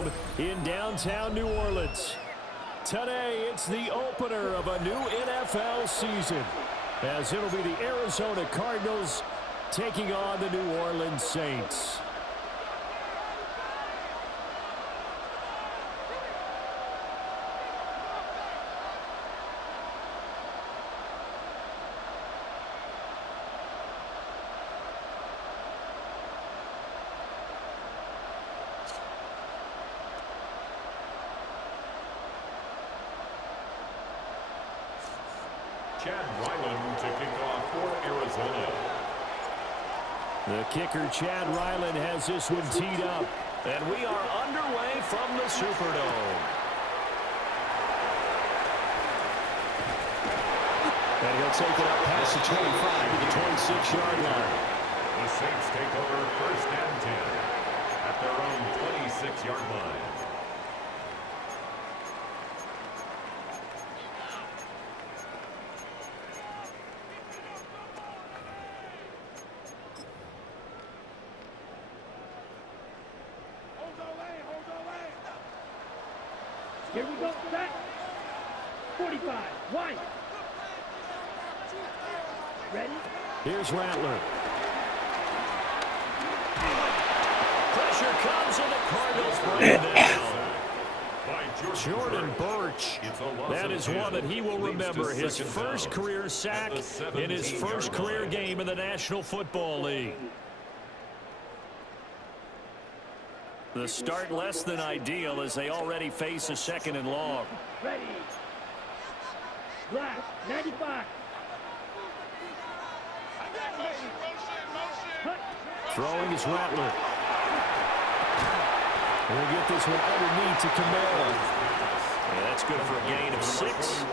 Superdome in downtown New Orleans. Today, it's the opener of a new NFL season, as it'll be the Arizona Cardinals taking on the New Orleans Saints. Chad Ryland to kick off for Arizona. The kicker, Chad Ryland, has this one teed up. And we are underway from the Superdome. And he'll take it up past the 25 to the 26-yard line. The Saints take over 1st and 10 at their own 26-yard line. Here we go, set. 45, wide. Ready? Here's Rattler. Pressure comes and the Cardinals bring it down. Jordan Birch. That is one that he will remember. His first career sack in his first career game in the National Football League. The start less than ideal as they already face a 2nd and long. Ready. Black, 95. Throwing is Rattler. We'll get this one underneath to Camaro. Yeah, that's good for a gain of 6.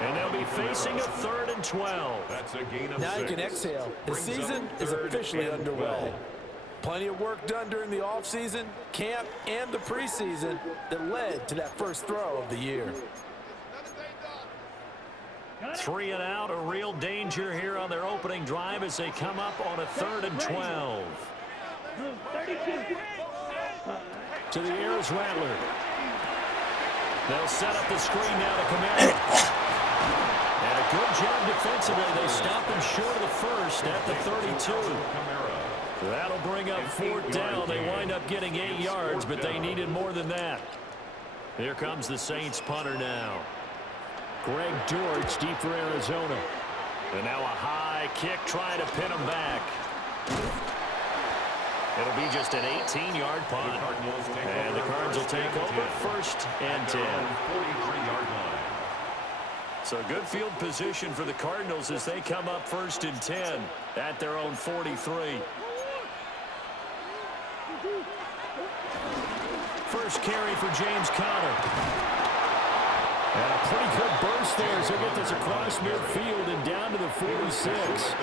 And they'll be facing a 3rd and 12. That's a gain of 6. Now you can exhale. The season is officially underway. Plenty of work done during the offseason, camp, and the preseason that led to that first throw of the year. 3 and out, a real danger here on their opening drive as they come up on a 3rd and 12. 32. To the air is Rattler. They'll set up the screen now to Camaro. And a good job defensively. They stop him short of the 1st at the 32. That'll bring up 4th down. They wind up getting 8 yards, but they needed more than that. Here comes the Saints punter now. Greg George deep for Arizona. And now a high kick trying to pin him back. It'll be just an 18-yard punt. And the Cards will take over 1st and 10. 43-yard line. So good field position for the Cardinals as they come up 1st and 10 at their own 43. First carry for James Conner. And a pretty good burst there as they get this across midfield and down to the 46.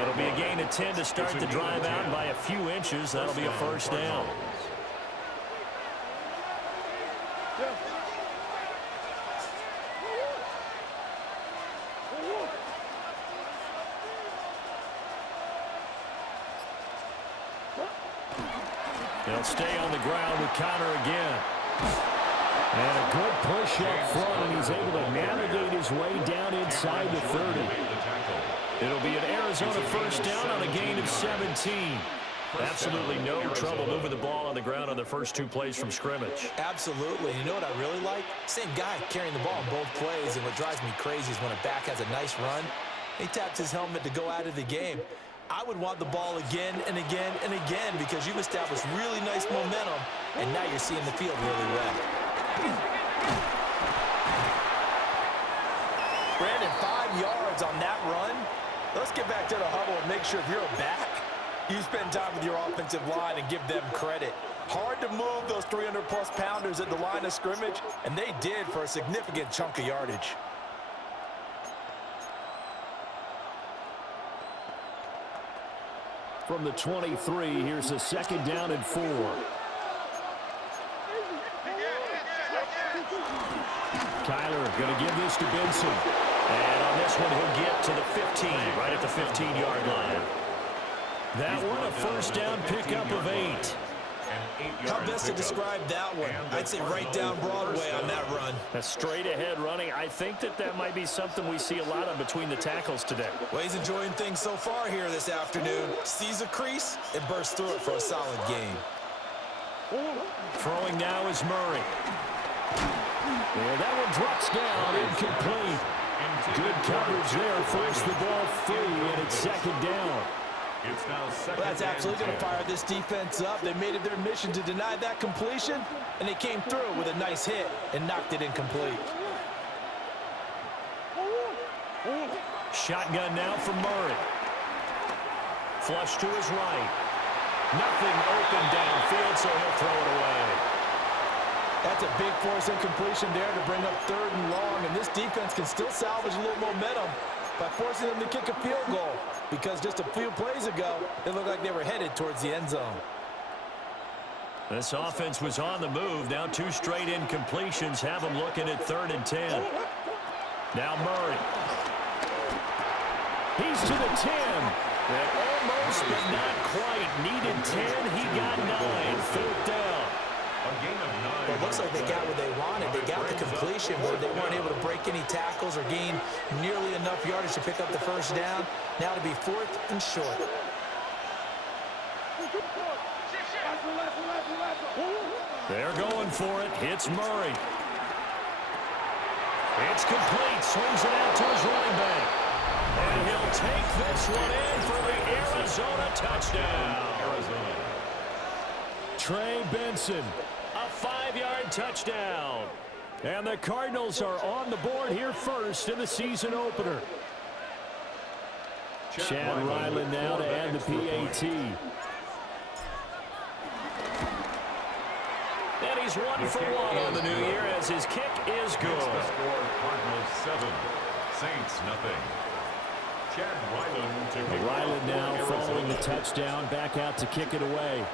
It'll be a gain of 10 to start the drive out by a few inches. That'll be a 1st down. They'll stay on the ground with Conner again. And a good push up front, and he's able to navigate his way down inside the 30. It'll be an Arizona 1st down on a gain of 17. Absolutely no trouble moving the ball on the ground on the first 2 plays from scrimmage. Absolutely. You know what I really like? Same guy carrying the ball in both plays, and what drives me crazy is when a back has a nice run, he taps his helmet to go out of the game. I would want the ball again and again and again because you've established really nice momentum, and now you're seeing the field really well. Brandon, 5 yards on that run. Let's get back to the huddle and make sure if you're back, you spend time with your offensive line and give them credit. Hard to move those 300-plus pounders at the line of scrimmage, and they did for a significant chunk of yardage. From the 23, here's a 2nd down and 4. Kyler going to give this to Benson. And on this one, he'll get to the 15, right at the 15-yard line. That one, a 1st down pickup of 8. How best to describe that one? I'd say right down Broadway on that run. A straight-ahead running. I think that might be something we see a lot of between the tackles today. Well, he's enjoying things so far here this afternoon. Sees a crease and bursts through it for a solid gain. Throwing now is Murray. Yeah, that one drops down, incomplete. Good coverage there, forced the ball free, and it's second down. It's now second. Well, that's absolutely going to fire this defense up. They made it their mission to deny that completion, and they came through with a nice hit and knocked it incomplete. Shotgun now from Murray. Flush to his right. Nothing open downfield, so he'll throw it away. That's a big force incompletion there to bring up 3rd and long, and this defense can still salvage a little momentum by forcing them to kick a field goal, because just a few plays ago, it looked like they were headed towards the end zone. This offense was on the move. Now 2 straight incompletions have them looking at 3rd and 10. Now Murray. He's to the 10. And almost, but not quite. Needed 10. He got 9. 4th down. A gain of 9. Well, it looks like they got what they wanted. They got the completion, but they weren't able to break any tackles or gain nearly enough yardage to pick up the first down. Now to be 4th and short. They're going for it. It's Murray. It's complete. Swings it out to his running back. And he'll take this one in for the Arizona touchdown. Arizona. Trey Benson, a 5-yard touchdown. And the Cardinals are on the board here first in the season opener. Chad Ryland now to add the PAT. And he's 1 for 1 on the new year as his kick is good. The score, Cardinals 7, Saints nothing. Chad Ryland to kick Ryland now off following the Arizona. touchdown, back out to kick it away.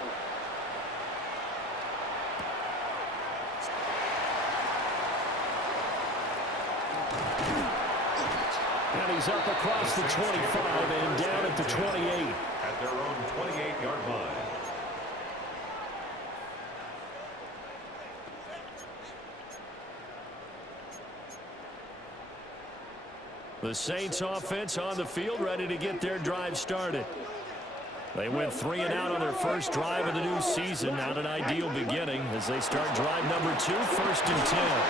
And he's up across the 25 and down at the 28. At their own 28-yard line. The Saints offense on the field, ready to get their drive started. They went 3 and out on their first drive of the new season. Not an ideal beginning as they start drive number 2, 1st and 10.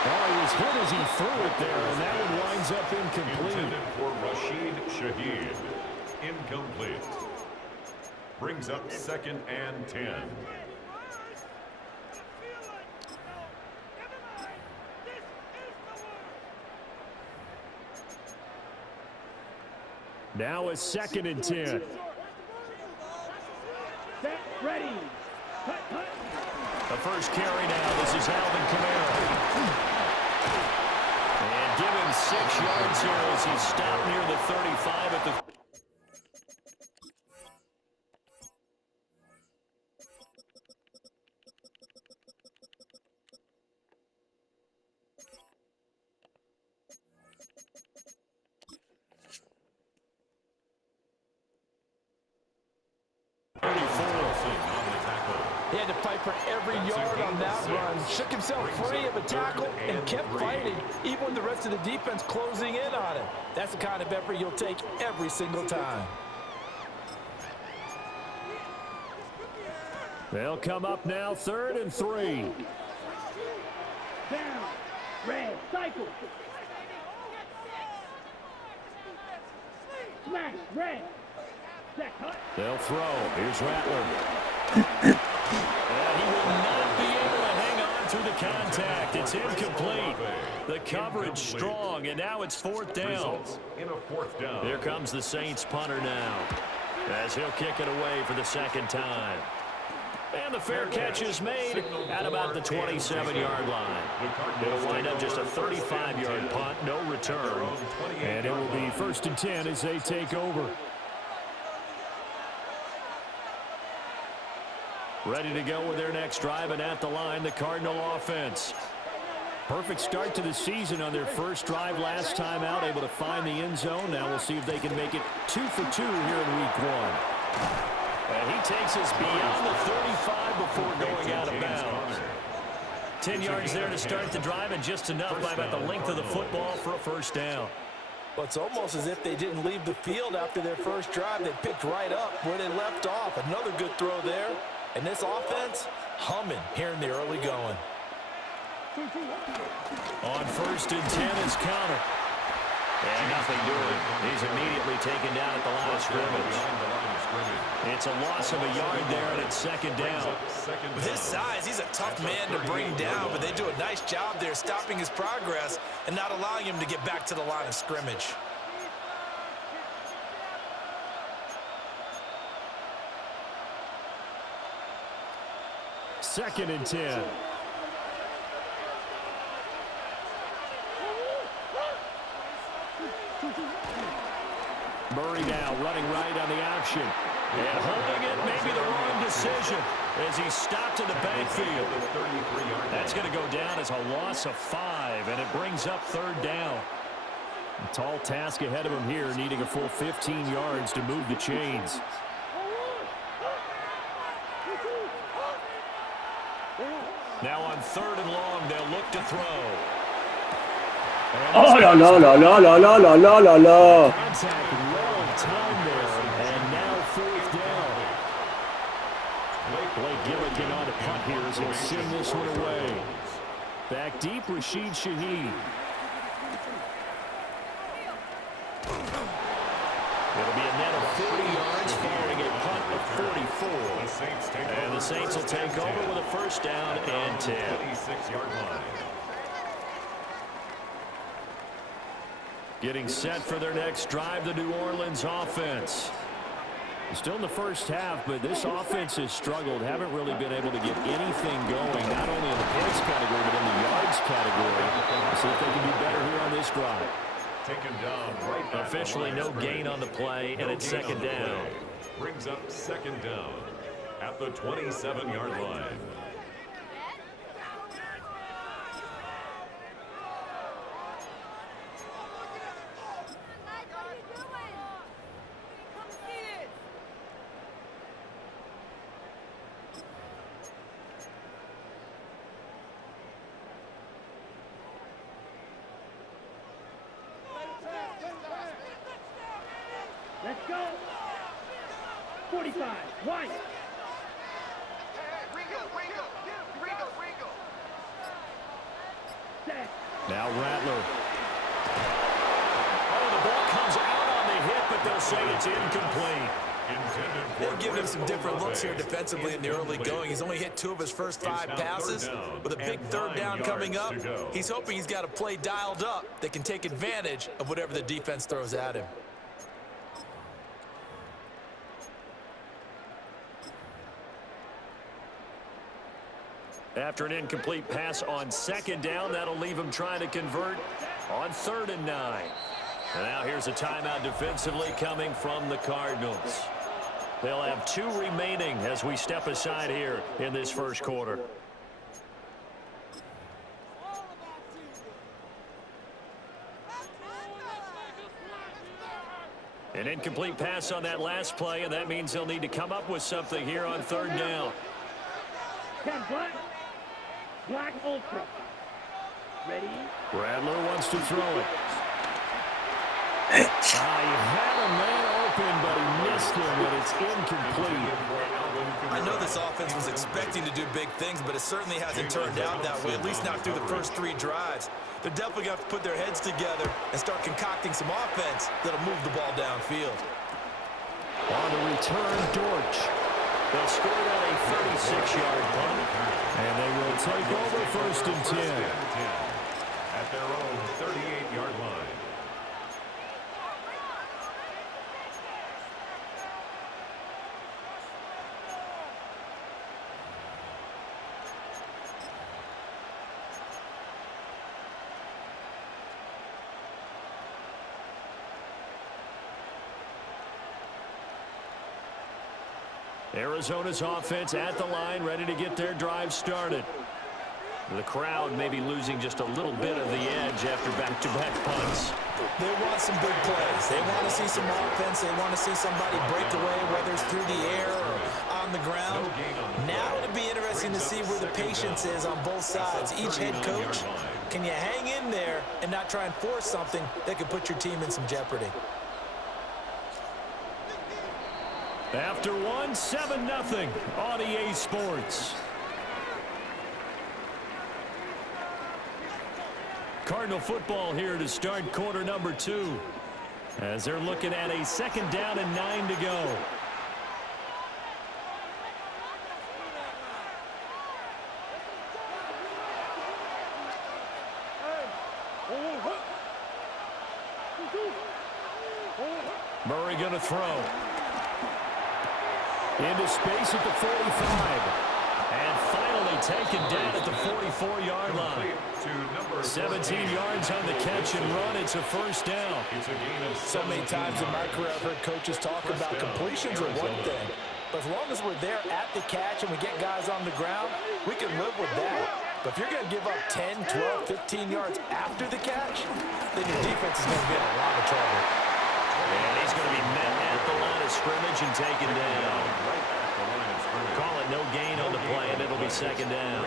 Oh, he was hit as he threw it there, and that one winds up incomplete. Intended for Rashid Shaheed. Incomplete. Brings up 2nd and 10. Now it's 2nd and 10. Set, ready. Cut, cut. The first carry now. This is Alvin Kamara. And give him 6 yards here as he stopped near the 35 at the... He had to fight for every yard on that run. Shook himself free of a tackle and kept fighting, even when the rest of the defense closing in on him. That's the kind of effort you'll take every single time. They'll come up now, 3rd and 3. Down. Red. Cycle. Smash. Red. Set, cut. They'll throw. Here's Rattler. And he will not be able to hang on through the contact. It's incomplete. The coverage strong, and now it's 4th down. In a 4th down. Here comes the Saints punter now as he'll kick it away for the 2nd time. And the fair catch is made at about the 27-yard line. It'll wind up just a 35-yard punt, no return. And it will be 1st and 10 as they take over. Ready to go with their next drive, and at the line, the Cardinal offense. Perfect start to the season on their first drive last time out, able to find the end zone. Now we'll see if they can make it 2 for 2 here in week 1. And he takes us beyond the 35 before going out of bounds. 10 yards there to start the drive, and just enough by about the length of the football for a first down. Well, it's almost as if they didn't leave the field after their first drive. They picked right up where they left off. Another good throw there. And this offense, humming here in the early going. On 1st and 10 is counter. And nothing doing. He's immediately taken down at the line of scrimmage. It's a loss of a yard there, and it's 2nd down. With his size, he's a tough man to bring down, but they do a nice job there stopping his progress and not allowing him to get back to the line of scrimmage. Second and 10. Murray now running right on the option. And holding it, maybe the wrong decision as he stopped in the backfield. That's going to go down as a loss of 5, and it brings up 3rd down. A tall task ahead of him here, needing a full 15 yards to move the chains. Now on 3rd and long, they'll look to throw. Oh, la, la, la, la, la, la, la, la, la, la. Contact well timed there, and now 4th down. Blake Gillikin on a punt here as he'll send this one away. Back deep, Rashid Shaheed. It'll be a net of 40 yards following a punt of 44. And the Saints will take over with a 1st down and 10. 26-yard line. Getting set for their next drive, the New Orleans offense. Still in the first half, but this offense has struggled. Haven't really been able to get anything going, not only in the points category, but in the yards category. Let's see if they can do better here on this drive. Taken down right. Officially no gain on the play, and it's 2nd down. Brings up 2nd down at the 27-yard line. Let's go. 45. White. Set. Now Rattler. Oh, the ball comes out on the hit, but they'll say it's incomplete. They've given him some different looks here defensively in the early going. He's only hit 2 of his first 5 passes. With a big 3rd down coming up, he's hoping he's got a play dialed up that can take advantage of whatever the defense throws at him. After an incomplete pass on 2nd down, that'll leave him trying to convert on 3rd and 9. And now here's a timeout defensively coming from the Cardinals. They'll have 2 remaining as we step aside here in this first quarter. An incomplete pass on that last play, and that means they'll need to come up with something here on 3rd down. 10 black. Black Ultra. Ready? Rattler wants to throw it. He had a man open, but he missed him, and it's incomplete. I know this offense was expecting to do big things, but it certainly hasn't turned out that way, at least not through the first 3 drives. They're definitely going to have to put their heads together and start concocting some offense that'll move the ball downfield. On the return, Dortch. They'll score on a 36-yard punt, and they will take over 1st and 10. At their own 38-yard line. Arizona's offense at the line, ready to get their drive started. The crowd may be losing just a little bit of the edge after back-to-back punts. They want some big plays. They want to see some offense. They want to see somebody break away, whether it's through the air or on the ground. Now it'll be interesting to see where the patience is on both sides. Each head coach, can you hang in there and not try and force something that could put your team in some jeopardy? After one, 7-0 on EA Sports. Cardinal football here to start quarter number 2. As they're looking at a 2nd down and 9 to go. Murray going to throw. Into space at the 45. And finally taken down at the 44-yard line. 17 yards on the catch and run. It's a 1st down. So many times in my career I've heard coaches talk about completions are one thing. But as long as we're there at the catch and we get guys on the ground, we can live with that. But if you're going to give up 10, 12, 15 yards after the catch, then your defense is going to be in a lot of trouble. And he's going to be met at the line of scrimmage and taken down. Call it no gain on the play, and it'll be 2nd down.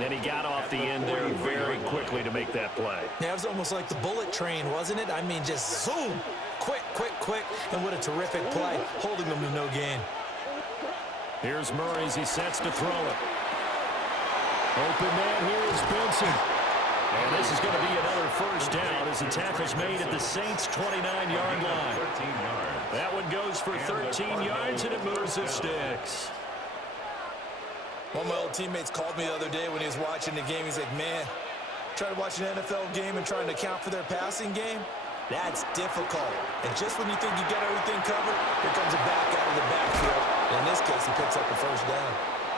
And he got off the end there very quickly to make that play. Yeah, it was almost like the bullet train, wasn't it? I mean, just zoom, quick, and what a terrific play, holding them to no gain. Here's Murray as he sets to throw it. Open man here is Benson. And this is going to be another 1st down as the tackle's made at the Saints' 29-yard line. That one goes for 13 yards, and it moves the sticks. One of my old teammates called me the other day when he was watching the game. He's like, man, trying to watch an NFL game and trying to account for their passing game, that's difficult. And just when you think you got everything covered, here comes a back out of the backfield. And in this case, he picks up the 1st down.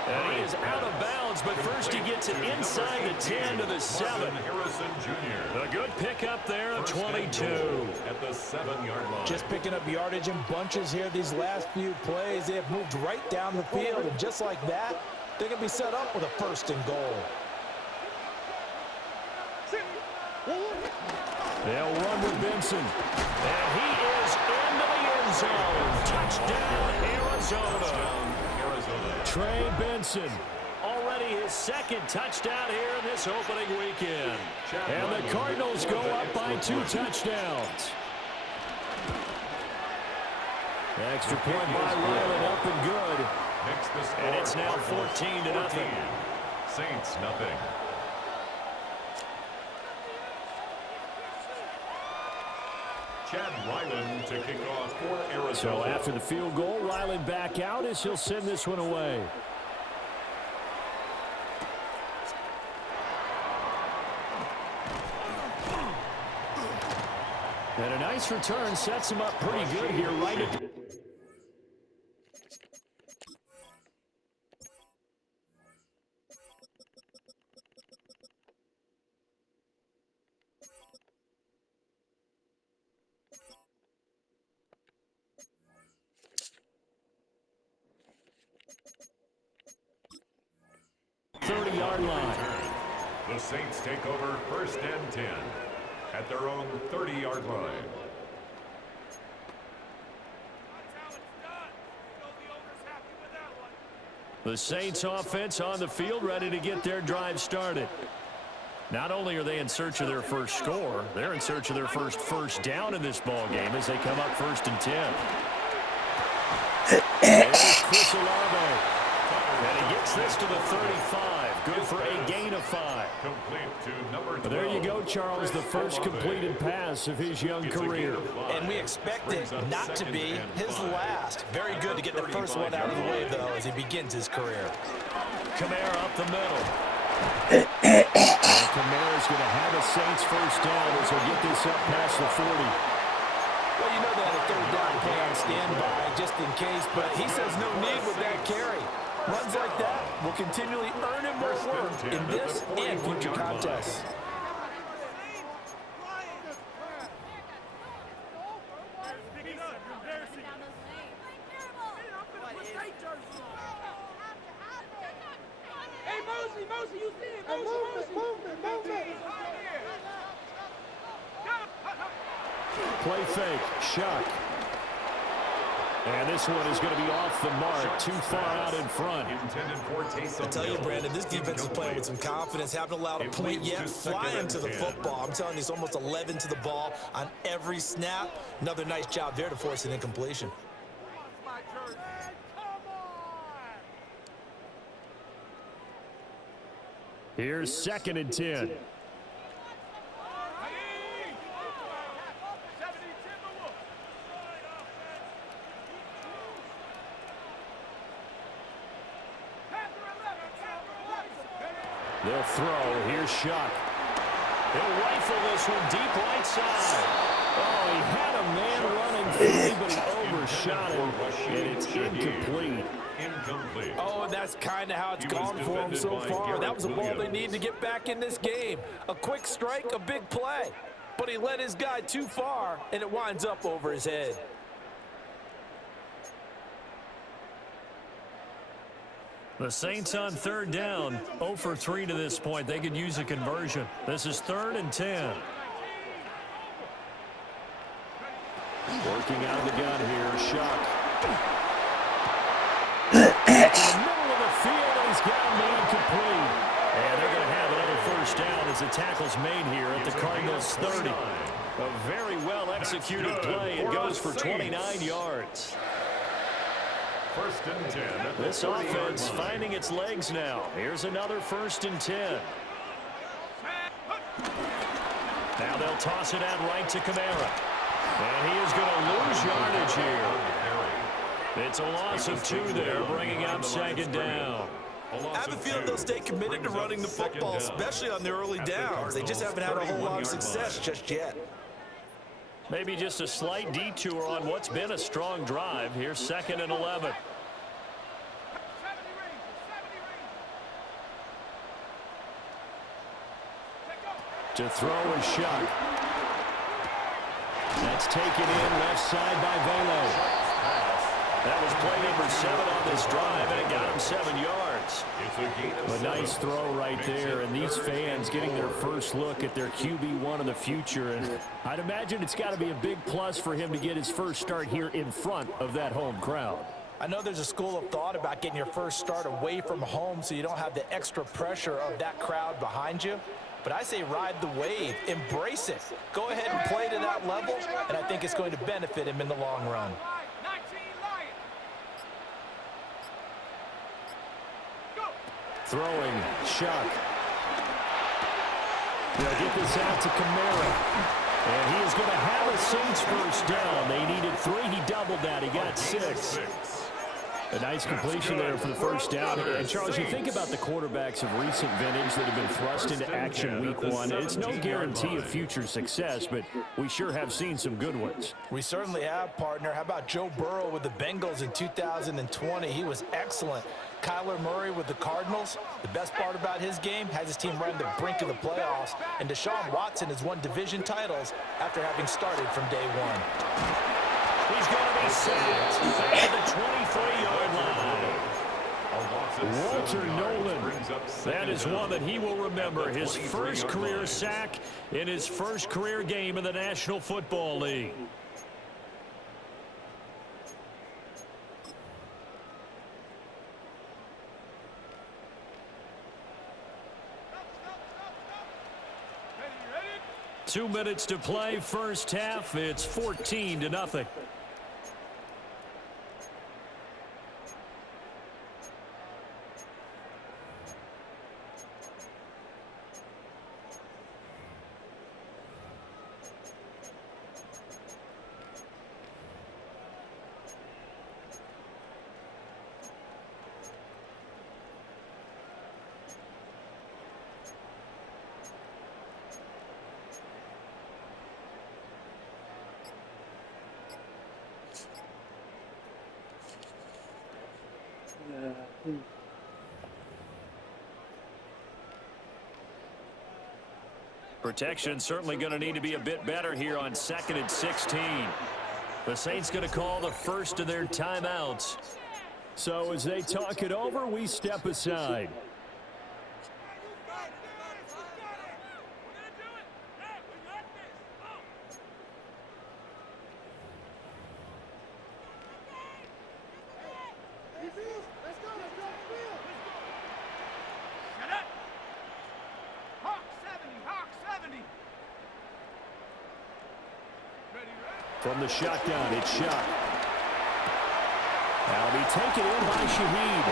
And he is out of bounds, but first he gets it inside the 10 to the 7. A good pickup there of 22. At the 7-yard line. Just picking up yardage in bunches here these last few plays. They have moved right down the field, and just like that, they're going to be set up with a 1st and goal. They'll run with Benson. And he is into the end zone. Touchdown, Arizona. Trey Benson, already his 2nd touchdown here in this opening weekend. And the Cardinals go up by 2 touchdowns. Extra point by Ryland, up and good. And it's now 14-0. Saints nothing. Chad Ryland to kick off for Arizona. So after the field goal, Ryland back out as he'll send this one away. And a nice return sets him up pretty good here right at the... '30-yard line. The Saints take over 1st and 10 at their own 30-yard line. The Saints offense on the field, ready to get their drive started. Not only are they in search of their first score, they're in search of their first down in this ball game as they come up 1st and 10. There's Chris Olave. And he gets this to the 35. Good for a gain of 5. There you go, Charles, the first completed pass of his young career. And we expect it not to be his last. Very good to get the first one out of the way, though, as he begins his career. Kamara up the middle. And Kamara's going to have a Saints 1st down as he'll get this up past the 40. Well, you know they had a 3rd down play on standby just in case, but he says no need with that carry. Runs like that will continually earn him more work in this and future contests. Hey, Moses! Play fake. Shock. And this one is going to be off the mark, too far out in front. I tell you, Brandon, this defense is playing with some confidence. Haven't allowed a point yet. Flying to the football. I'm telling you, it's almost 11 to the ball on every snap. Another nice job there to force an incompletion. Here's 2nd and 10. They'll throw. Here's Shock. He'll rifle this one deep right side. Oh, he had a man running free, but he overshot him, and it's incomplete. Oh, and that's kind of how it's gone for him so far. That was a ball they need to get back in this game. A quick strike, a big play. But he led his guy too far, and it winds up over his head. The Saints on 3rd down, 0 for 3 to this point. They could use a conversion. This is 3rd and 10. Working out of the gun here, Shock. In the middle of the field, and he's got a man complete. And they're going to have another 1st down as the tackle's made here at the Cardinals' 30. A very well-executed play. It goes for 29 yards. 1st and 10. This offense finding its legs now. Here's another 1st and 10. Now they'll toss it out right to Kamara. And he is going to lose yardage here. It's a loss of 2 there, bringing up 2nd down. I have a feeling they'll stay committed to running the football, especially on the early downs. They just haven't had a whole lot of success just yet. Maybe just a slight detour on what's been a strong drive. Here's 2nd and 11. To throw is Shock. That's taken in left side by Velo. That was play number 7 on this drive, and it got him 7 yards. A nice throw right there, and these fans getting their first look at their QB1 in the future. And I'd imagine it's got to be a big plus for him to get his first start here in front of that home crowd. I know there's a school of thought about getting your first start away from home so you don't have the extra pressure of that crowd behind you. But I say ride the wave, embrace it. Go ahead and play to that level, and I think it's going to benefit him in the long run. Throwing, Shock. They'll get this out to Kamara. And he is going to have a Saints 1st down. They needed 3. He doubled that. He got 6. A nice completion there for the 1st down. And Charles, you think about the quarterbacks of recent vintage that have been thrust into action week 1. It's no guarantee of future success, but we sure have seen some good ones. We certainly have, partner. How about Joe Burrow with the Bengals in 2020? He was excellent. Kyler Murray with the Cardinals. The best part about his game has his team right on the brink of the playoffs. And Deshaun Watson has won division titles after having started from day 1. He's going to be sacked at the 23-yard line. Walter Nolan. That is one that he will remember. His first career sack in his first career game in the National Football League. Two minutes to play, 1st half. It's 14-0. Protection certainly going to need to be a bit better here on 2nd and 16. The Saints going to call the first of their timeouts. So as they talk it over, we step aside. From the shotgun, it's Shuck. That'll be taken in by Shaheed.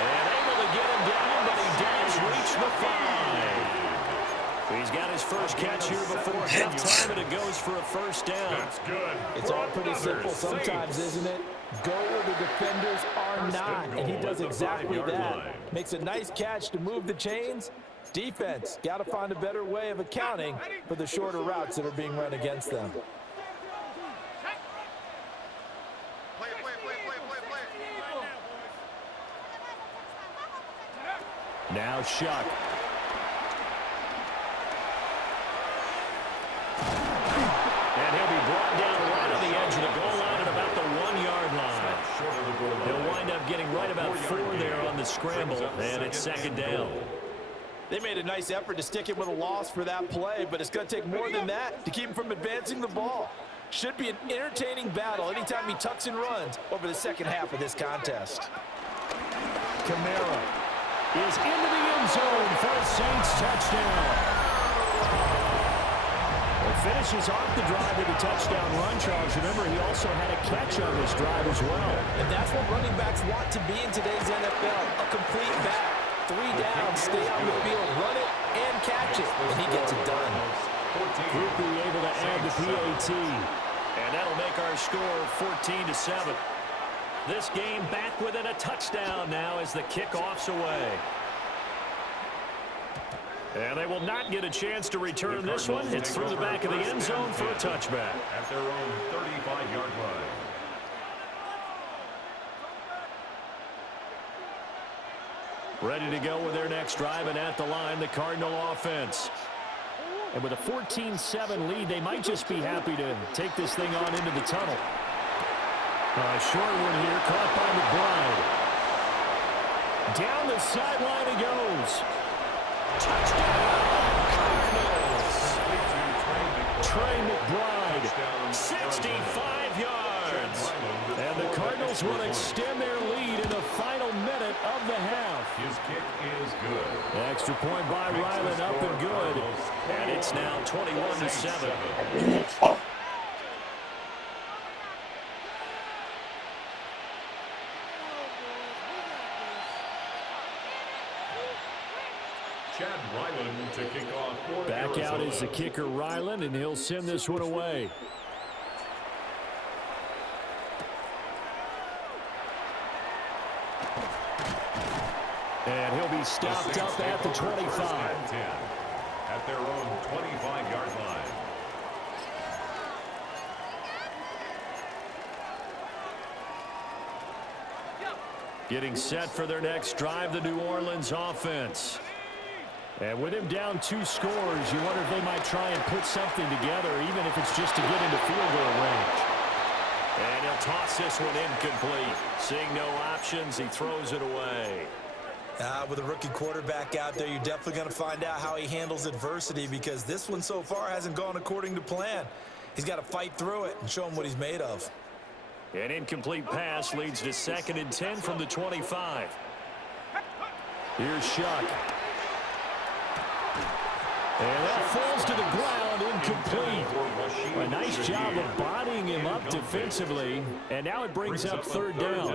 And able to get him down, but he does reach the 5. He's got his first catch here before halftime, and it goes for a first down. That's good. It's all pretty simple sometimes, isn't it? Go where the defenders are not, and he does exactly that. Makes a nice catch to move the chains. Defense, got to find a better way of accounting for the shorter routes that are being run against them. Now Shuck. And he'll be brought down right on the edge of the goal line at about the 1-yard line. He'll wind up getting right about 4 there on the scramble, and it's second down. They made a nice effort to stick him with a loss for that play, but it's going to take more than that to keep him from advancing the ball. Should be an entertaining battle anytime he tucks and runs over the second half of this contest. Kamara is into the end zone for a Saints touchdown. Well, finishes off the drive with a touchdown run, Charles. Remember, he also had a catch on this drive as well. And that's what running backs want to be in today's NFL, a complete back. 3 down, stay on the field, run it, and catch it, and he gets it done. Groupie able to add the PAT, and that'll make our score 14-7. This game back within a touchdown now as the kickoff's away. And they will not get a chance to return this one. It's through the back of the end zone for a touchback. At their own 35-yard line. Ready to go with their next drive, and at the line, the Cardinal offense. And with a 14-7 lead, they might just be happy to take this thing on into the tunnel. Short one here, caught by McBride. Down the sideline he goes. Touchdown, Cardinals. Trey McBride, 65 yards. And the Cardinals will extend their lead in the final minute of the half. His kick is good. Extra point by Ryland, up and good. And it's now 21-7. Chad Ryland to kick off for Back Arizona. out is the kicker, Ryland, and he'll send this one away. And he'll be stopped up at the 25. At their own 25-yard line. Getting set for their next drive, the New Orleans offense. And with him down 2 scores, you wonder if they might try and put something together, even if it's just to get into field goal range. And he'll toss this one incomplete. Seeing no options, he throws it away. With a rookie quarterback out there, you're definitely going to find out how he handles adversity, because this one so far hasn't gone according to plan. He's got to fight through it and show him what he's made of. An incomplete pass leads to 2nd and 10 from the 25. Here's Shuck. And that falls to the ground, incomplete. A nice job of bodying him up defensively. And now it brings up 3rd down.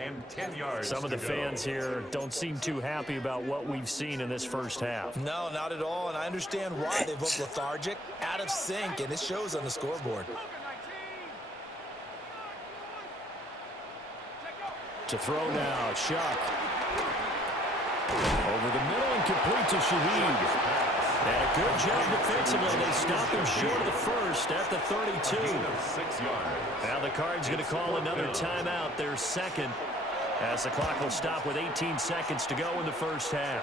And 10 yards. Some of the fans here don't seem too happy about what we've seen in this first half. No, not at all, and I understand why. They've looked lethargic, out of sync, and it shows on the scoreboard. To throw now, Shuck. Over the middle and complete to Shaheed. And a good job defensively. They stop him short of the first at the 32. 6 yards. Now the Cards going to call another timeout, their second, as the clock will stop with 18 seconds to go in the first half.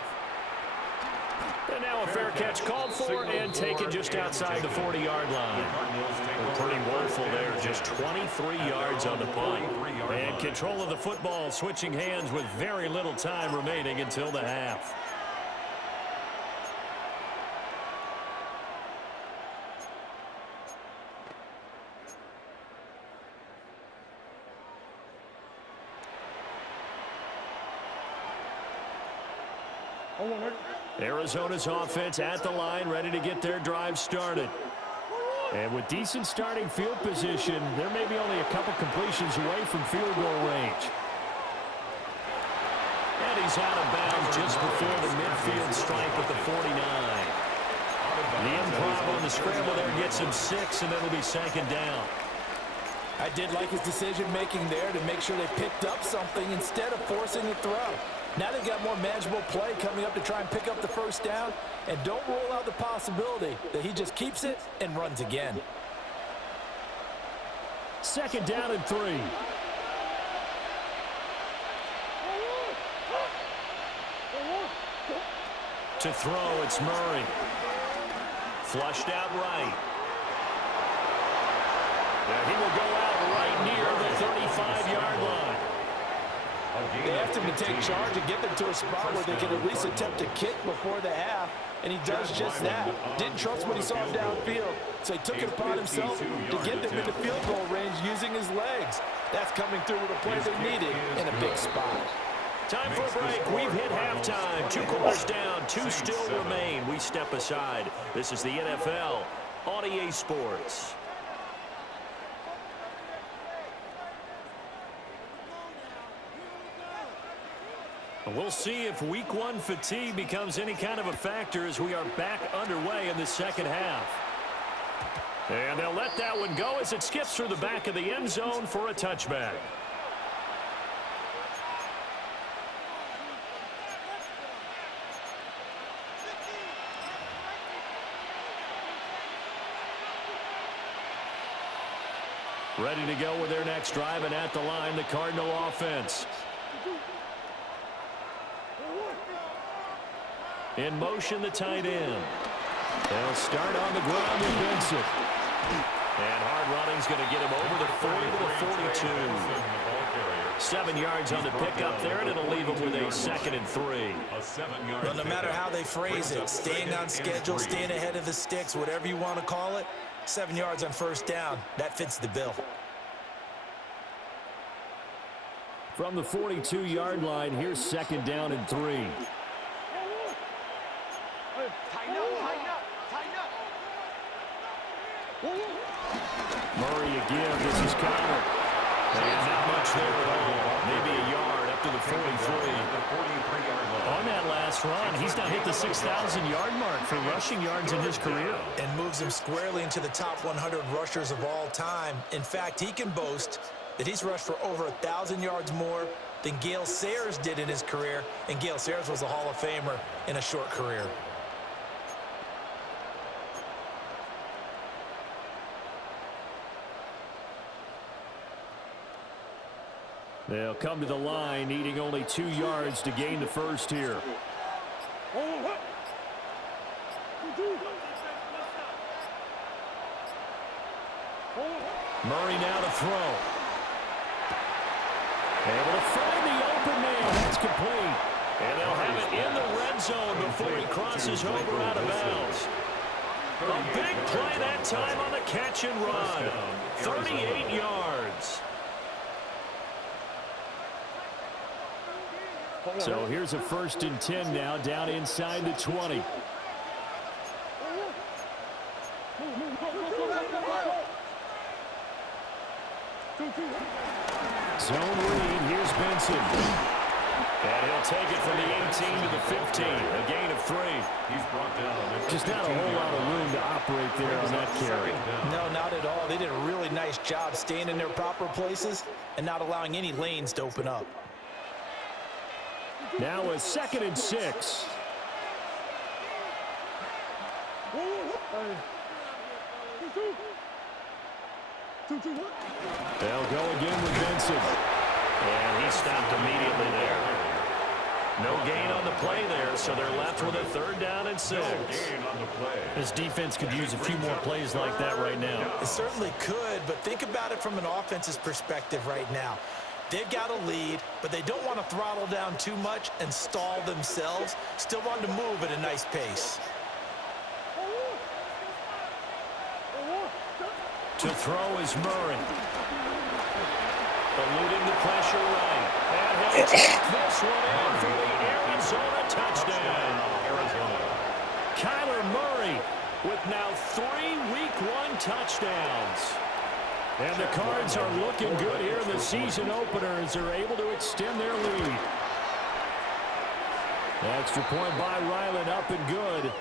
And now a fair catch called for and taken just outside the 40-yard line. Pretty woeful there, just 23 yards on the punt. And control of the football switching hands with very little time remaining until the half. Arizona's offense at the line, ready to get their drive started. And with decent starting field position, there may be only a couple completions away from field goal range. And he's out of bounds just before the midfield stripe at the 49. The improv on the scramble there gets him 6, and it'll be second down. I did like his decision-making there to make sure they picked up something instead of forcing the throw. Now they've got more manageable play coming up to try and pick up the first down, and don't rule out the possibility that he just keeps it and runs again. Second down and 3. To throw, it's Murray. Flushed out right. He will go out right near the 35-yard line. They asked him to take charge and get them to a spot where they can at least attempt to kick before the half, and he does just that. Didn't trust what he saw downfield, so he took it upon himself to get them into field goal range using his legs. That's coming through with a play they needed in a big spot. Time for a break. We've hit halftime. 2 quarters down, 2 still remain. We step aside. This is the NFL on EA Sports. We'll see if week 1 fatigue becomes any kind of a factor as we are back underway in the second half. And they'll let that one go as it skips through the back of the end zone for a touchback. Ready to go with their next drive, and at the line, the Cardinal offense. In motion, the tight end. They'll start on the ground with Benson. And hard running's going to get him over the 40 to the 42. 7 yards on the pickup there, and it'll leave him with a 2nd and 3. Well, no matter how they phrase it, staying on schedule, staying ahead of the sticks, whatever you want to call it, 7 yards on first down, that fits the bill. From the 42-yard line, here's 2nd down and 3. Murray again. This is Connor. And not much there at all. Maybe a yard up to the 43. On that last run, he's now hit the 6,000-yard mark for rushing yards in his career. And moves him squarely into the top 100 rushers of all time. In fact, he can boast that he's rushed for over 1,000 yards more than Gale Sayers did in his career. And Gale Sayers was a Hall of Famer in a short career. They'll come to the line, needing only 2 yards to gain the first here. Murray now to throw. Able to find the open man. That's complete. And they'll have it in the red zone before he crosses over out of bounds. A big play that time on the catch and run. 38 yards. So here's a 1st and 10 now, down inside the 20. Zone read, here's Benson. And he'll take it from the 18 to the 15, a gain of 3. He's brought down. Just not a whole lot of room to operate there on that carry. No, not at all. They did a really nice job staying in their proper places and not allowing any lanes to open up. Now a 2nd and 6. They'll go again with Benson. And he stopped immediately there. No gain on the play there, so they're left with a 3rd down and 6. This defense could use a few more plays like that right now. It certainly could, but think about it from an offense's perspective right now. They've got a lead, but they don't want to throttle down too much and stall themselves. Still want to move at a nice pace. To throw is Murray. Eluding the pressure right. And he'll take this one in for the Arizona touchdown. Arizona. Kyler Murray with now 3 Week 1 touchdowns. And the Cards are looking good here in the season opener as they're able to extend their lead. Extra point by Ryland, up and good.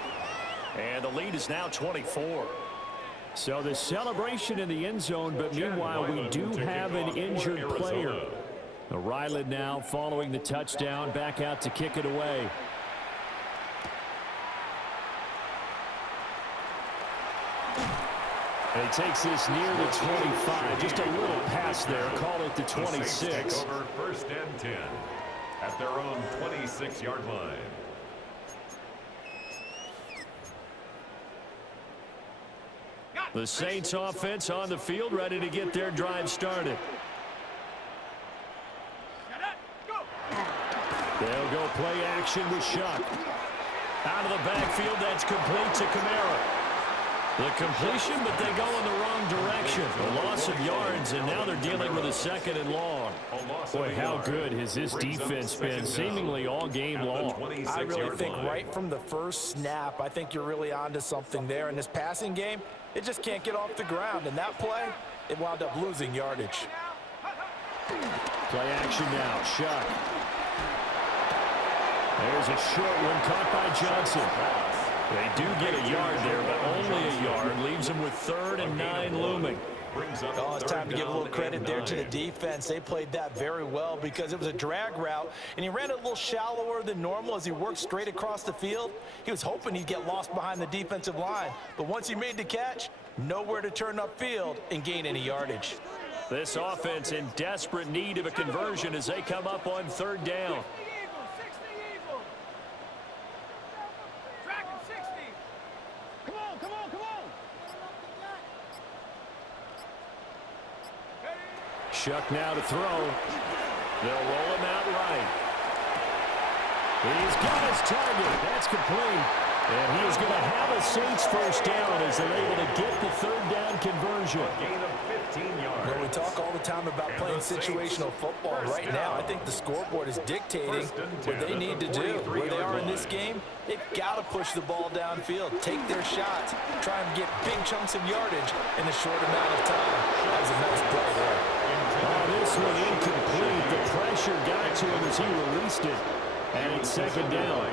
And the lead is now 24. So the celebration in the end zone, but meanwhile we do have an injured player. Ryland now following the touchdown, back out to kick it away. And he takes this near the 25. Just a little pass there. Call it the 26. Over 1st and 10 at their own 26-yard line. The Saints offense on the field, ready to get their drive started. They'll go play action with Shuck. Out of the backfield, that's complete to Kamara. The completion, but they go in the wrong direction. A loss of yards, and now they're dealing with a 2nd and long. Boy, how good has this defense been, seemingly all game long. I really think right from the first snap, I think you're really onto something there. In this passing game, it just can't get off the ground. And that play, it wound up losing yardage. Play action now, Shuck. There's a short one caught by Johnson. They do get a yard there, but only a yard. Leaves them with 3rd and 9 looming. Oh, it's time to give a little credit there to the defense. They played that very well because it was a drag route, and he ran it a little shallower than normal as he worked straight across the field. He was hoping he'd get lost behind the defensive line, but once he made the catch, nowhere to turn upfield and gain any yardage. This offense in desperate need of a conversion as they come up on 3rd down. Shuck now to throw. They'll roll him out right. He's got his target. That's complete. And he is going to have a Saints first down as they're able to get the 3rd down conversion. Gain of 15 yards. Well, we talk all the time about playing situational football. Right now, I think the scoreboard is dictating what they need to do. Where they are in this game, they've got to push the ball downfield, take their shots, try and get big chunks of yardage in a short amount of time. That was a nice play there. Oh, this one incomplete. The pressure got to him as he released it. And it's 2nd down.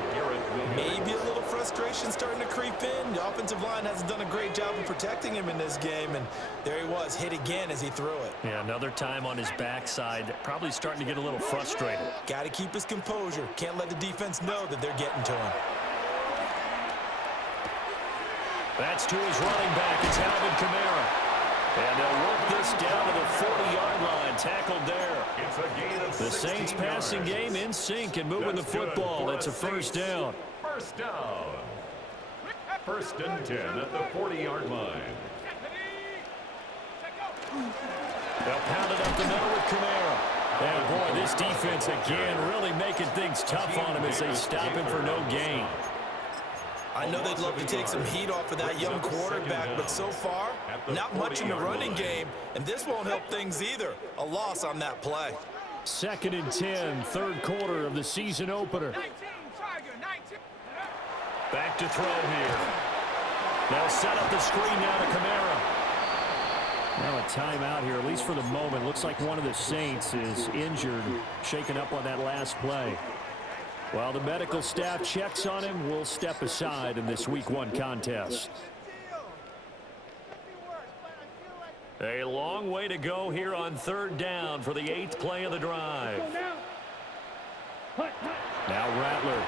Maybe a little frustration starting to creep in. The offensive line hasn't done a great job of protecting him in this game, and there he was, hit again as he threw it. Yeah, another time on his backside. Probably starting to get a little frustrated. Got to keep his composure. Can't let the defense know that they're getting to him. That's to his running back. It's Alvin Kamara. And they'll work this down to the 40-yard line. Tackled there. It's a gain of The Saints passing game in sync and moving the football. It's a first down. First down. 1st and 10 at the 40-yard line. They'll pound it up the middle with Kamara. And boy, this defense again really making things tough on him as they stop him for no gain. I know they'd love to take some heat off of that young quarterback, but so far, not much in the running game, and this won't help things either. A loss on that play. 2nd and 10, 3rd quarter of the season opener. Back to throw here. They'll set up the screen now to Kamara. Now a timeout here, at least for the moment. Looks like one of the Saints is injured, shaken up on that last play. While the medical staff checks on him, we'll step aside in this Week 1 contest. A long way to go here on 3rd down for the 8th play of the drive. Now Rattler.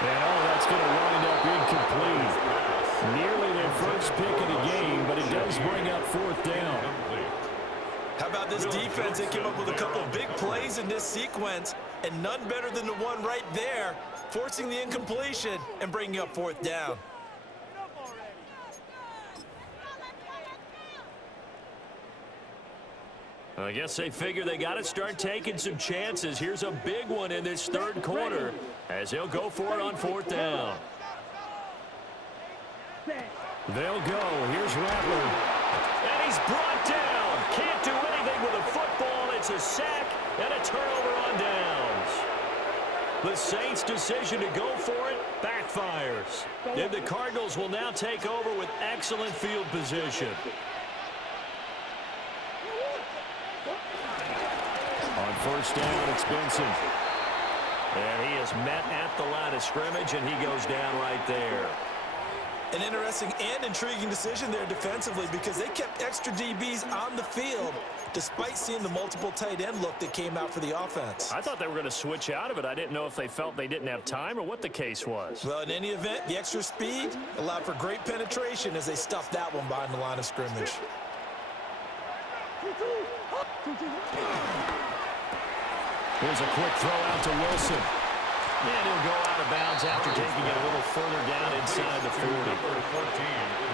And that's going to wind up incomplete. Nearly their first pick of the game, but it does bring up 4th down. How about this defense? They came up with a couple of big plays in this sequence, and none better than the one right there, forcing the incompletion and bringing up 4th down. I guess they figure they got to start taking some chances. Here's a big one in this 3rd quarter as they'll go for it on 4th down. They'll go. Here's Rattler. And he's brought down. gets a sack and a turnover on downs. The Saints' decision to go for it backfires. And the Cardinals will now take over with excellent field position. On first down, it's Benson. And he is met at the line of scrimmage, and he goes down right there. An interesting and intriguing decision there defensively because they kept extra DBs on the field despite seeing the multiple tight end look that came out for the offense. I thought they were going to switch out of it. I didn't know if they felt they didn't have time or what the case was. Well, in any event, the extra speed allowed for great penetration as they stuffed that one behind the line of scrimmage. Here's a quick throw out to Wilson. And he'll go out of bounds after taking it a little further down inside the 40.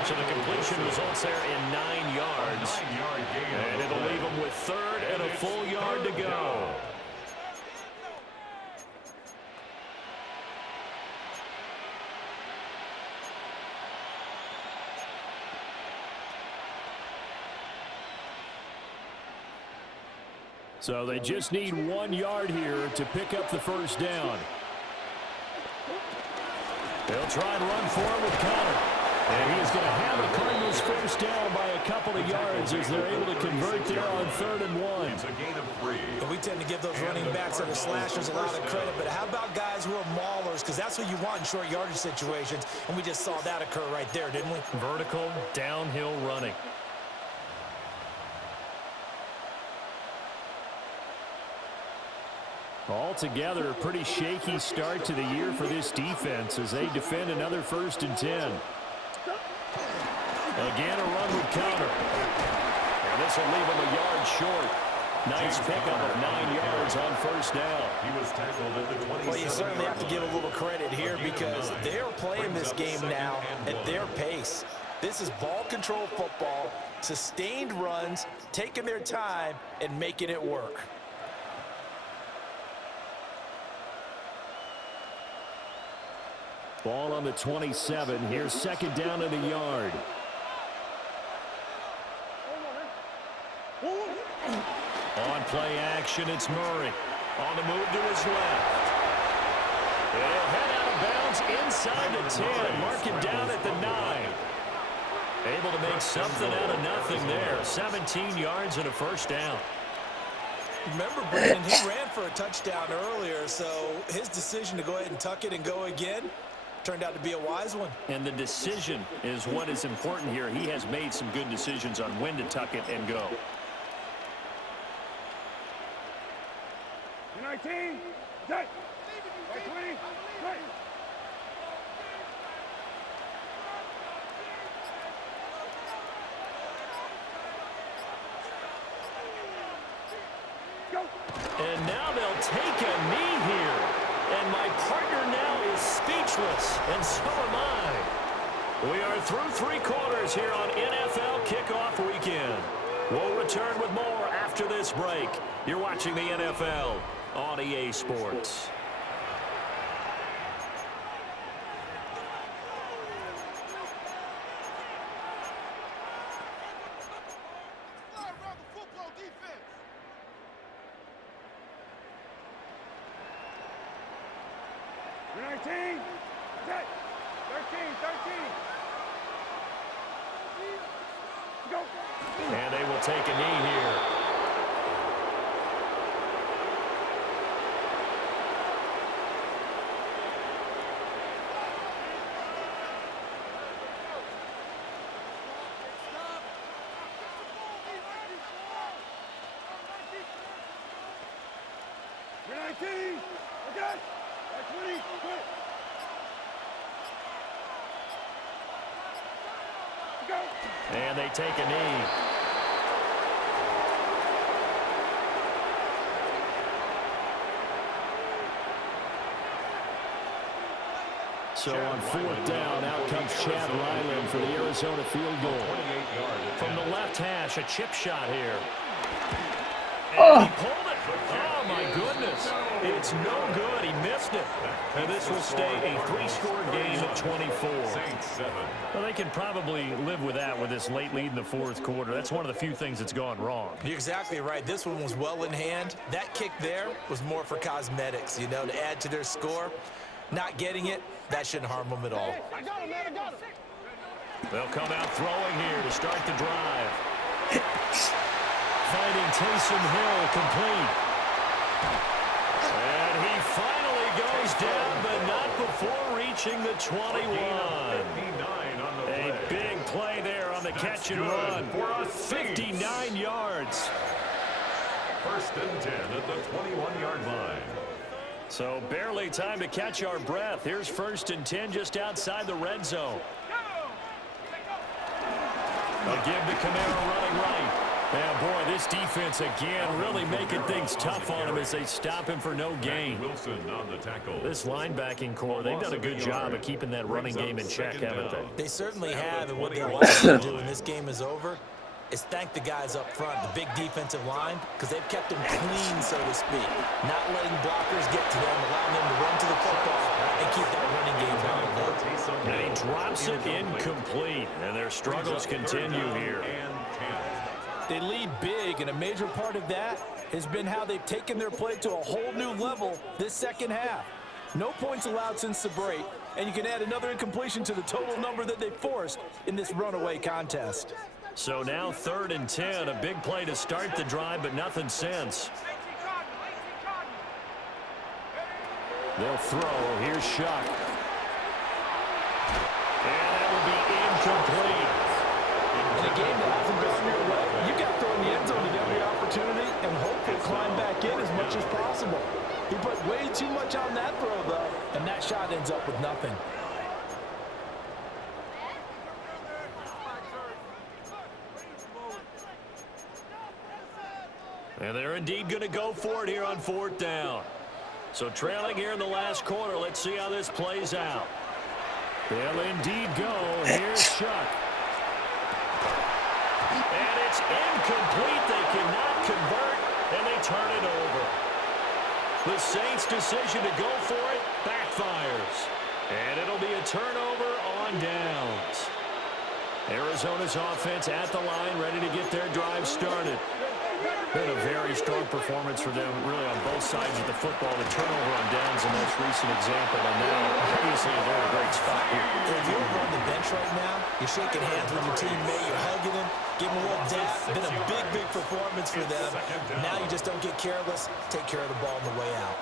So the completion results there in 9 yards. And it'll leave him with third and a full yard to go. So they just need 1 yard here to pick up the first down. They'll try and run for it with Connor. And he is going to have the Cardinals first down by a couple of yards as they're able to convert there on 3rd and 1. It's a gain of 3. And we tend to give those running backs that are slashers a lot of credit, but how about guys who are maulers? Because that's what you want in short yardage situations, and we just saw that occur right there, didn't we? Vertical, downhill running. Altogether, a pretty shaky start to the year for this defense as they defend another 1st and 10. Again, a run with Connor. And this will leave him a yard short. Nice pickup of 9 yards on first down. He was tackled at the 27. Well, you certainly have to give a little credit here because they're playing this game now at their pace. This is ball control football, sustained runs, taking their time, and making it work. Ball on the 27. Here's 2nd down and a yard. On play action, it's Murray. On the move to his left. They'll head out of bounds inside the 10. Mark it down at the 9. Able to make something out of nothing there. 17 yards and a first down. Remember, Brandon, he ran for a touchdown earlier, so his decision to go ahead and tuck it and go again turned out to be a wise one. And the decision is what is important here. He has made some good decisions on when to tuck it and go. 19, set. 20, right. Go. And now they'll take a knee here. And my partner now is speechless, and so am I. We are through 3 quarters here on NFL Kickoff Weekend. We'll return with more after this break. You're watching the NFL on EA Sports. You're 19, set. 13. Go. And they will take a knee here. You're 19, okay. 20, quit. Go. And they take a knee. So on 4th down, out comes Chad Ryland for the Arizona field goal. From the left hash, a chip shot here. And he pulled it. Oh, my my goodness. It's no good. He missed it. And this will stay a 3-score game at 24. Well, they can probably live with that with this late lead in the fourth quarter. That's one of the few things that's gone wrong. You're exactly right. This one was well in hand. That kick there was more for cosmetics, you know, to add to their score. Not getting it, that shouldn't harm them at all. They'll come out throwing here to start the drive. Finding Taysom Hill complete. And he finally goes down, but not before reaching the 21. A big play there on the catch and run. 59 yards. First and 10 at the 21-yard line. So barely time to catch our breath. Here's first and 10 just outside the red zone. A give to Kamara running right. Yeah, boy, this defense again really making things tough on him as they stop him for no gain. Wilson on the tackle. This linebacking core, they've done a good job of keeping that running game in check, haven't they? They certainly have, and what they'll also do when this game is over is thank the guys up front, the big defensive line, because they've kept them clean, so to speak. Not letting blockers get to them, allowing them to run to the football and keep that running game bottled up. And he drops it incomplete, and their struggles continue here. They lead big, and a major part of that has been how they've taken their play to a whole new level this second half. No points allowed since the break, and you can add another incompletion to the total number that they forced in this runaway contest. So now 3rd and 10, a big play to start the drive, but nothing since. They'll throw. Here's Shuck. And that will be incomplete. In a game that hasn't gone your way, you got to throw in the end zone to get the opportunity and hopefully climb back in as much as possible. He put way too much on that throw, though, and that shot ends up with nothing. And they're indeed going to go for it here on 4th down. So trailing here in the last quarter, let's see how this plays out. They'll indeed go. Here's Shuck. And it's incomplete. They cannot convert, and they turn it over. The Saints' decision to go for it backfires. And it'll be a turnover on downs. Arizona's offense at the line, ready to get their drive started. Been a very strong performance for them, really, on both sides of the football. The turnover on downs, the most recent example, and now, obviously, they're in a great spot here. If you're on the bench right now, you're shaking hands with your teammate, you're hugging him, giving him a little dap. Been a big, big performance for them. Now you just don't get careless. Take care of the ball on the way out.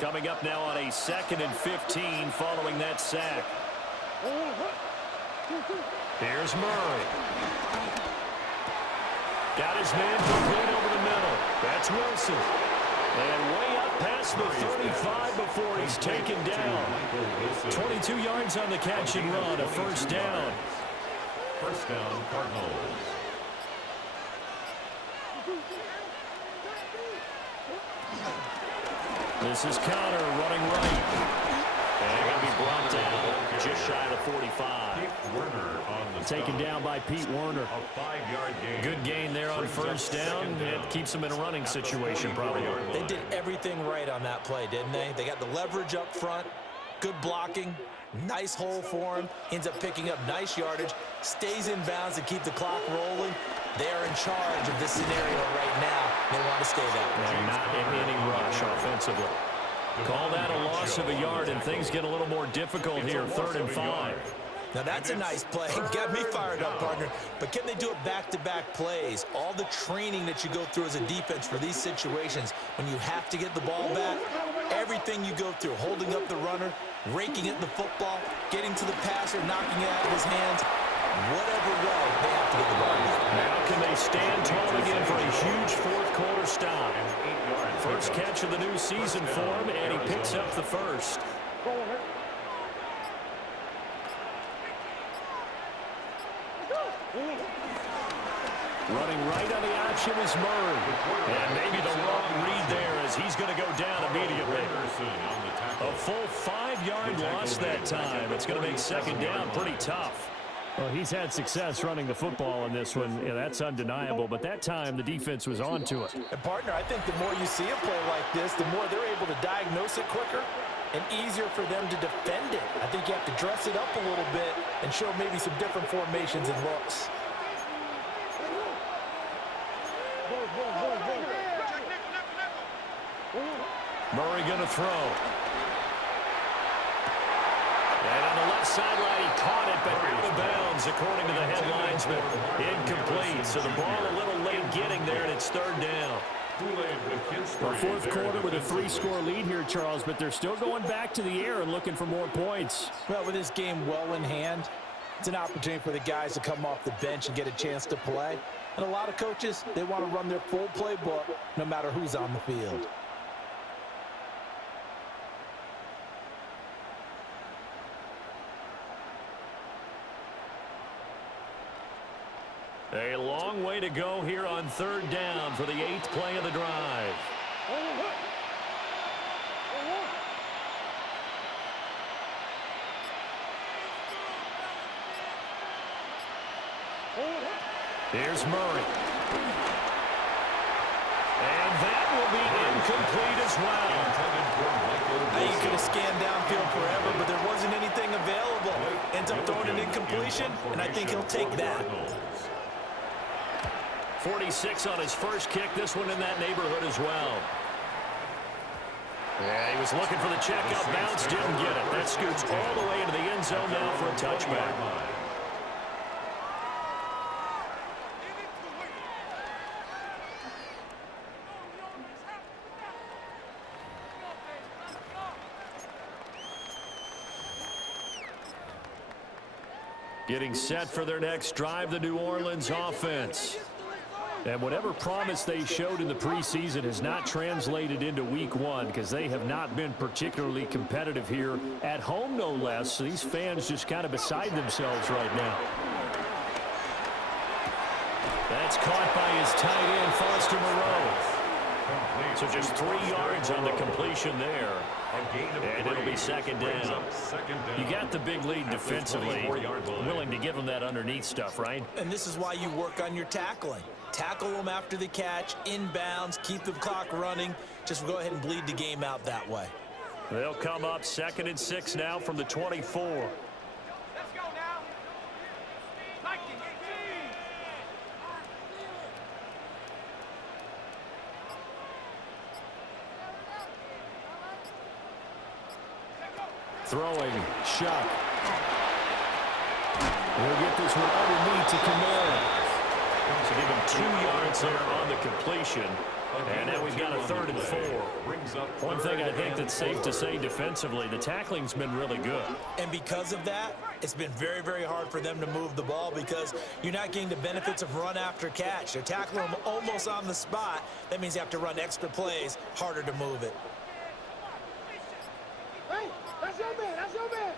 Coming up now on a 2nd and 15 following that sack. Here's Murray. Got his man complete over the middle. That's Wilson. And way up past the 35 before he's taken down. 22 yards on the catch and run, a 1st down. 1st down, Cardinals. This is Connor running right. And going to be brought down just shy of the 45. Taken down by Pete Werner. A 5-yard gain. Good gain there on 1st down. It keeps them in a running situation probably. They did everything right on that play, didn't they? They got the leverage up front, good blocking, nice hole for him. Ends up picking up nice yardage, stays in bounds to keep the clock rolling. They are in charge of this scenario right now. They want to stay that way. And not in any rush offensively. Call that a loss of a yard, and things get a little more difficult here. 3rd and 5. Now that's a nice play. Got me fired up, partner. But can they do it back-to-back plays? All the training that you go through as a defense for these situations, when you have to get the ball back, everything you go through, holding up the runner, raking at the football, getting to the passer, knocking it out of his hands, whatever way, they have to get the ball back. Now can they stand tall again for a huge 4th quarter stop? First catch of the new season for him, and he picks up the 1st. Running right on the option is Murray. And maybe the wrong read there as he's going to go down immediately. A full 5-yard loss that time. It's going to make second down pretty tough. Well, he's had success running the football in this one. Yeah, that's undeniable. But that time, the defense was on to it. And, partner, I think the more you see a play like this, the more they're able to diagnose it quicker and easier for them to defend it. I think you have to dress it up a little bit and show maybe some different formations and looks. Murray going to throw. And on the left sideline, he caught it, but out of bounds, according to the head linesman. Incomplete, so the ball a little late getting there, and it's third down. Our fourth quarter with a 3-score lead here, Charles, but they're still going back to the air and looking for more points. Well, with this game well in hand, it's an opportunity for the guys to come off the bench and get a chance to play. And a lot of coaches, they want to run their full playbook no matter who's on the field. A long way to go here on third down for the 8th play of the drive. Here's Murray. And that will be incomplete as well. Now you could have scanned downfield forever, but there wasn't anything available. Ends up throwing an incompletion, and I think he'll take that. 46 on his first kick. This one in that neighborhood as well. Yeah, he was looking for the check up bounce, didn't get it. That scoots all the way into the end zone now for a touchback. Getting set for their next drive, the New Orleans offense. And whatever promise they showed in the preseason has not translated into week one because they have not been particularly competitive here at home, no less. So these fans just kind of beside themselves right now. That's caught by his tight end, Foster Moreau. So just 3 yards on the completion there. And it'll be second down. You got the big lead defensively. Willing to give them that underneath stuff, right? And this is why you work on your tackling. Tackle them after the catch, inbounds, keep the clock running. Just go ahead and bleed the game out that way. They'll come up 2nd and 6 now from the 24. Let's go now. 19, 18. Throwing, Shuck. He'll get this one underneath to Kamara. So give him 2 yards there on the completion. And now we've got a 3rd and 4. One thing I think that's safe to say defensively, the tackling's been really good. And because of that, it's been very, very hard for them to move the ball because you're not getting the benefits of run after catch. They're tackling them almost on the spot. That means you have to run extra plays, harder to move it. Hey, that's your man. That's your man.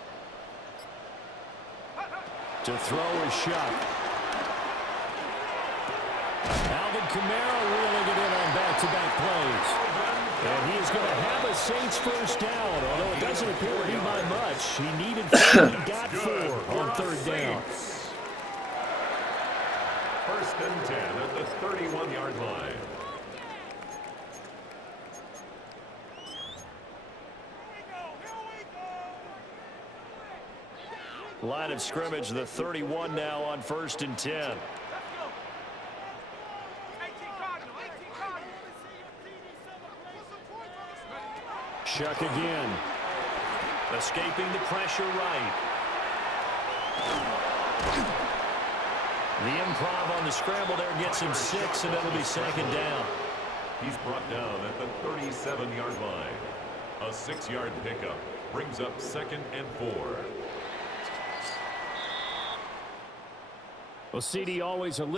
To throw is Shuck. Alvin Kamara reeling it in on back-to-back plays. And he is going to have a Saints first down, although it doesn't appear to be by much. He needed 4, he got 4 on 3rd down. 1st and 10 at the 31-yard line. Line of scrimmage, the 31 now on 1st and 10. Shuck again. Escaping the pressure right. The improv on the scramble there gets him 6, and that'll be 2nd down. He's brought down at the 37-yard line. A 6-yard pickup brings up 2nd and 4. Well, CD always a little